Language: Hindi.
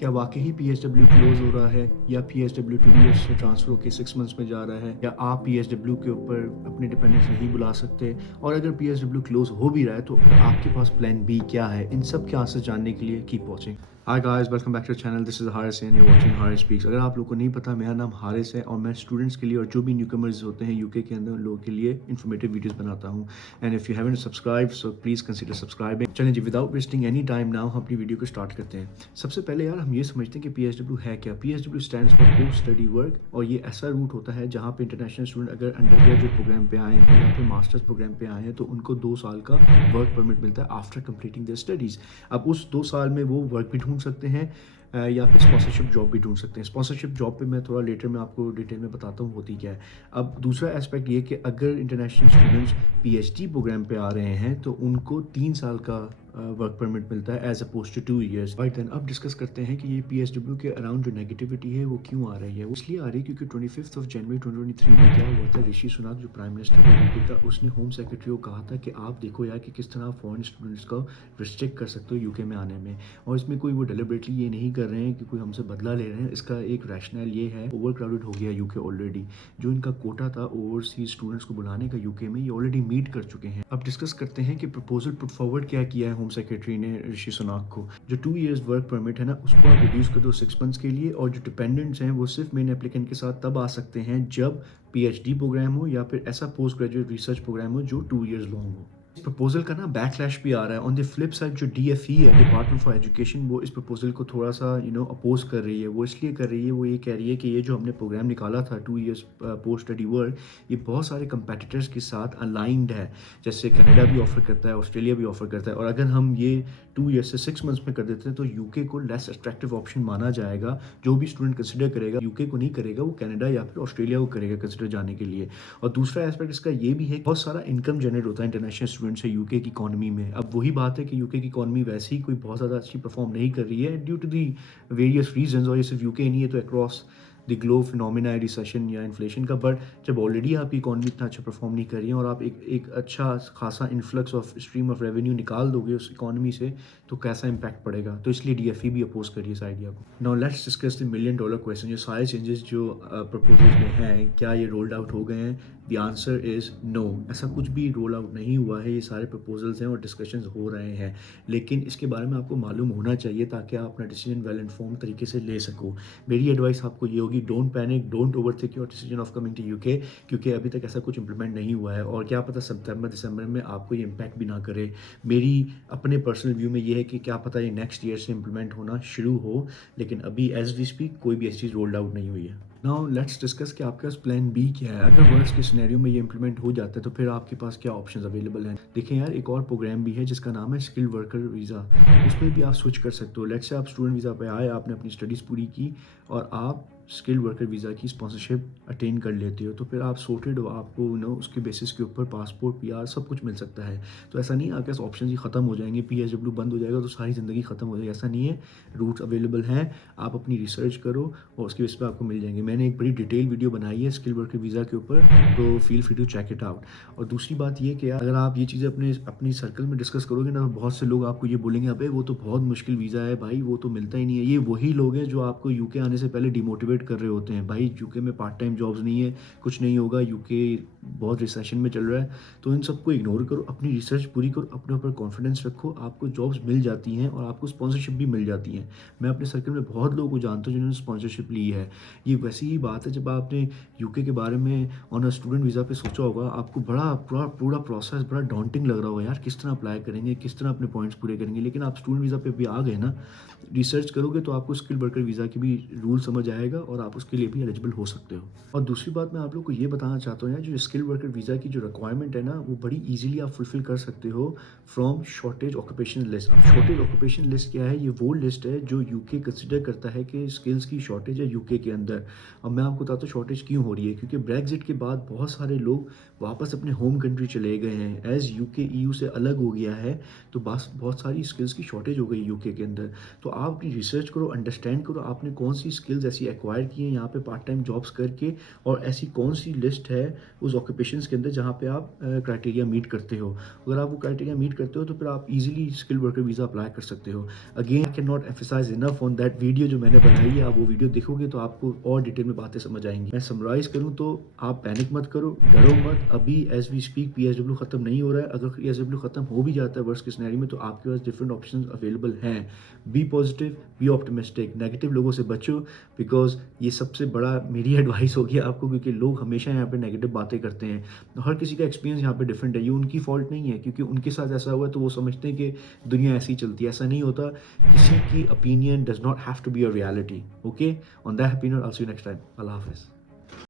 क्या वाकई ही PSW क्लोज हो रहा है या PSW 2 ईयर्स से ट्रांसफ़र होकर 6 मंथ्स में जा रहा है या आप PSW के ऊपर अपने डिपेंडेंट्स नहीं बुला सकते? और अगर PSW क्लोज हो भी रहा है तो आपके पास प्लान बी क्या है? इन सब के आंसर जानने के लिए keep watching. Hi guys, welcome back to the channel. This is Haris and you are watching Haris speaks. अगर आप लोगों को नहीं पता, मेरा नाम हारिस है और मैं स्टूडेंट्स के लिए और जो भी न्यूकमर्स होते हैं यूके के अंदर, उन लोगों के लिए इन्फॉर्मेटिव वीडियोस बनाता हूं। And if you haven't subscribe so please consider subscribing. चलें जी, without wasting any time now हम अपनी वीडियो को स्टार्ट करते हैं। सबसे पहले यार हम ये समझते हैं कि PSW है क्या। PSW stands for post study work, और ये ऐसा रूट होता है जहाँ पे इंटरनेशनल स्टूडेंट अगर अंडर ग्रेजुएट प्रोग्राम पे आए हैं या फिर मास्टर्स प्रोग्राम पे आए हैं तो उनको 2 साल का वर्क परमिट मिलता है आफ्टर कंप्लीटिंग देयर स्टडीज़। अब उस 2 साल में वो वर्क भी ढूंढ सकते हैं या फिर स्पॉन्सरशिप जॉब भी ढूंढ सकते हैं। स्पॉन्सरशिप जॉब पे मैं थोड़ा लेटर में आपको डिटेल में बताता हूँ होती क्या है। अब दूसरा एस्पेक्ट ये कि अगर इंटरनेशनल स्टूडेंट्स PhD प्रोग्राम पे आ रहे हैं तो उनको 3 साल का वर्क परमिट मिलता है as oppose to 2 years. Right, then अब डिस्कस करते हैं कि ये PSW के अराउंड जो नेगेटिविटी है वो क्यों आ रही है। वो इसलिए आ रही है क्योंकि 25 जनवरी 2023 में क्या हुआ था, ऋषि सुनाक जो प्राइम मिनिस्टर है यूके का, उसने होम सेक्रेटरी को कहा था कि आप देखो यार कि किस तरह आप फॉरेन स्टूडेंट्स को रिस्ट्रिक्ट कर सकते हो यूके में आने में। और इसमें कोई वो डेलिबरेटली ये नहीं कर रहे हैं कि कोई हमसे बदला ले रहे हैं। इसका एक रैशनल ये है, ओवर क्राउडेड हो गया यूके ऑलरेडी। जो इनका कोटा था ओवरसीज स्टूडेंट्स को बुलाने का यूके में, ये ऑलरेडी मीट कर चुके हैं। अब डिस्कस करते हैं कि प्रपोजल पुट फॉरवर्ड क्या किया है होम सेक्रेटरी ने ऋषि सुनाक को। जो 2 ईयर्स वर्क परमिट है ना, उसको आप रिड्यूस कर दो 6 मंथ्स के लिए, और जो डिपेंडेंट्स हैं वो सिर्फ मेन एप्लीकेंट के साथ तब आ सकते हैं जब PhD प्रोग्राम हो या फिर ऐसा पोस्ट ग्रेजुएट रिसर्च प्रोग्राम हो जो 2 ईयर्स लॉन्ग हो। इस प्रपोजल का ना बैकलैश भी आ रहा है। ऑन द फ्लिप साइड जो DFE है, डिपार्टमेंट फॉर एजुकेशन, वो इस प्रपोजल को थोड़ा सा अपोज कर रही है। वो इसलिए कर रही है, वो ये कह रही है कि ये जो हमने प्रोग्राम निकाला था 2 ईयर्स पोस्ट स्टडी वर्क, ये बहुत सारे कंपेटिटर्स के साथ अलाइंड है। जैसे कनाडा भी ऑफर करता है, ऑस्ट्रेलिया भी ऑफर करता है, और अगर हम ये 2 ईयर्स से 6 मंथ्स में कर देते हैं तो यूके को लेस अट्रैक्टिव ऑप्शन माना जाएगा। जो भी स्टूडेंट कंसिडर करेगा, यूके को नहीं करेगा, वो कनाडा या फिर ऑस्ट्रेलिया को करेगा कंसिडर जाने के लिए। और दूसरा एस्पेक्ट इसका ये भी है, बहुत सारा इनकम जनरेट होता है इंटरनेशनल स्टूडेंट से यूके की इकोनॉमी में। अब वही बात है कि यूके की इकोनॉमी वैसे ही कोई बहुत ज़्यादा अच्छी परफॉर्म नहीं कर रही है due to the various reasons, और ये सिर्फ यूके नहीं है, तो अक्रॉस द ग्लोब फिनोमिना है रिसेशन या इन्फ्लेशन का। बट जब ऑलरेडी आपकी इकोनॉमी इतना अच्छा परफॉर्म नहीं कर रही है और आप एक अच्छा खासा influx of stream of revenue निकाल दोगे उस इकोनॉमी से, तो कैसा इम्पैक्ट पड़ेगा। तो इसलिए DFE भी अपोज करिए इस आइडिया को। Now let's discuss the million dollar question. ये सारे चेंजेस जो प्रपोजल्स में हैं, क्या ये रोल्ड आउट हो गए हैं? The answer is no. ऐसा कुछ भी रोल आउट नहीं हुआ है। ये सारे प्रपोजल्स हैं और डिस्कशंस हो रहे हैं, लेकिन इसके बारे में आपको मालूम होना चाहिए ताकि आप अपना डिसीजन वेल इन्फॉर्म तरीके से ले सको। मेरी एडवाइस आपको ये होगी, don't panic, don't overthink your decision of coming to UK, क्योंकि अभी तक ऐसा कुछ इंप्लीमेंट नहीं हुआ है और क्या पता सितंबर दिसंबर में आपको ये इम्पैक्ट भी ना करे। मेरी अपने पर्सनल व्यू में ये है कि क्या पता ये नेक्स्ट ईयर से इंप्लीमेंट होना शुरू हो, लेकिन अभी एज वी स्पीक कोई भी ऐसी चीज़ रोल्ड आउट नहीं हुई है। नाउ लेट्स डिस्कस कि आपके पास प्लान बी क्या है। अगर वर्स्ट के सिनेरियो में ये इंप्लीमेंट हो जाता है तो फिर आपके पास क्या ऑप्शंस अवेलेबल हैं। देखिए यार, एक और प्रोग्राम भी है जिसका नाम है स्किल्ड वर्कर वीज़ा। उसमें भी आप स्विच कर सकते हो। लेट्स से आप स्टूडेंट वीज़ा पे आए, आपने अपनी स्टडीज़ पूरी की और आप स्किल्ड वर्कर वीज़ा की स्पॉन्सरशिप अटेन कर लेते हो, तो फिर आप सॉर्टेड हो। आपको उसके बेसिस के ऊपर पासपोर्ट, PR सब कुछ मिल सकता है। तो ऐसा नहीं है आपके पास ऑप्शन ही ख़त्म हो जाएंगे, PSW बंद हो जाएगा तो सारी ज़िंदगी ख़त्म हो जाएगी। ऐसा नहीं है, रूट्स अवेलेबल हैं। आप अपनी रिसर्च करो और उसके बेस पर आपको मिल जाएंगे। मैंने एक बड़ी डिटेल वीडियो बनाई है स्किल्ड वर्कर वीज़ा के ऊपर, तो feel free to check it out. और दूसरी बात ये कि यार, अगर आप ये चीज़ें अपनी सर्कल में डिस्कस करोगे ना, तो बहुत से लोग आपको ये बोलेंगे, अबे वो तो बहुत मुश्किल वीज़ा है भाई, वो तो मिलता ही नहीं है। ये वही लोग हैं जो आपको यूके आने से पहले डिमोटिवेट कर रहे होते हैं। भाई यूके में पार्ट टाइम जॉब्स नहीं है, कुछ नहीं होगा, यूके बहुत रिसेशन में चल रहा है। तो इन सबको इग्नोर करो, अपनी रिसर्च पूरी करो, अपने ऊपर कॉन्फिडेंस रखो, आपको जॉब्स मिल जाती हैं और आपको स्पॉन्सरशिप भी मिल जाती हैं। मैं अपने सर्कल में बहुत लोगों को जानता हूँ जिन्होंने स्पॉन्सरशिप ली है। ये वैसी ही बात है, जब आपने यूके के बारे में ऑन अ स्टूडेंट वीज़ा पे सोचा होगा, आपको बड़ा पूरा प्रोसेस बड़ा डॉन्टिंग लग रहा होगा यार, किस तरह अप्लाई करेंगे, किस तरह अपने पॉइंट्स पूरे करेंगे। लेकिन आप स्टूडेंट वीज़ा पे भी आ गए ना, रिसर्च करोगे तो आपको स्किल्ड वर्कर वीज़ा की भी रूल समझ आएगा और आप उसके लिए भी एलिजिबल हो सकते हो। और दूसरी बात मैं आप लोग को ये बताना चाहता हूँ यार, जो स्किल्ड वर्कर वीज़ा की जो रिक्वायरमेंट है ना, वो बड़ी ईजिली आप फुलफिल कर सकते हो फ्रॉम शॉर्टेज ऑक्यूपेशन लिस्ट। अब शॉर्टेज ऑक्यूपेशन लिस्ट क्या है? ये वो लिस्ट है जो यूके कंसिडर करता है कि स्किल्स की शॉर्टेज है यूके के अंदर। अब मैं आपको बताता हूँ शॉर्टेज क्यों हो रही है, क्योंकि ब्रेग्जिट के बाद बहुत सारे लोग वापस अपने होम कंट्री चले गए हैं। एज यूके EU से अलग हो गया है, तो बस बहुत सारी स्किल्स की शॉर्टेज हो गई यूके के अंदर। तो आप अपनी रिसर्च करो, अंडरस्टैंड करो आपने कौन सी स्किल्स ऐसी एक्वायर अप्लाई किए हैं यहाँ पे पार्ट टाइम जॉब्स करके, और ऐसी कौन सी लिस्ट है उस ऑक्यूपेशंस के अंदर जहाँ पे आप क्राइटेरिया मीट करते हो। अगर आप वो क्राइटेरिया मीट करते हो तो फिर आप easily skilled worker visa apply कर सकते हो। Again I can not emphasise enough on that video जो मैंने बनाई है, आप वो वीडियो देखोगे तो आपको और डिटेल में बातें समझ आएंगी। मैं समराइज़ करूँ तो आप पैनिक मत करो, डरो मत। अभी एज वी स्पीक PSW ख़त्म नहीं हो रहा है। अगर PSW ख़त्म हो भी जाता है वर्स्ट केस सिनेरियो में, तो आपके पास डिफरेंट ऑप्शंस अवेलेबल हैं। Be positive, be optimistic, negative लोगों से बचो, बिकॉज ये सबसे बड़ा मेरी एडवाइस होगी आपको, क्योंकि लोग हमेशा यहाँ पे नेगेटिव बातें करते हैं। तो हर किसी का एक्सपीरियंस यहाँ पे डिफरेंट है, ये उनकी फॉल्ट नहीं है, क्योंकि उनके साथ ऐसा हुआ है तो वो समझते हैं कि दुनिया ऐसी चलती है। ऐसा नहीं होता, किसी की opinion does not have to be a reality. Okay, on that opinion I will see you next time. अल्लाह हाफिज़।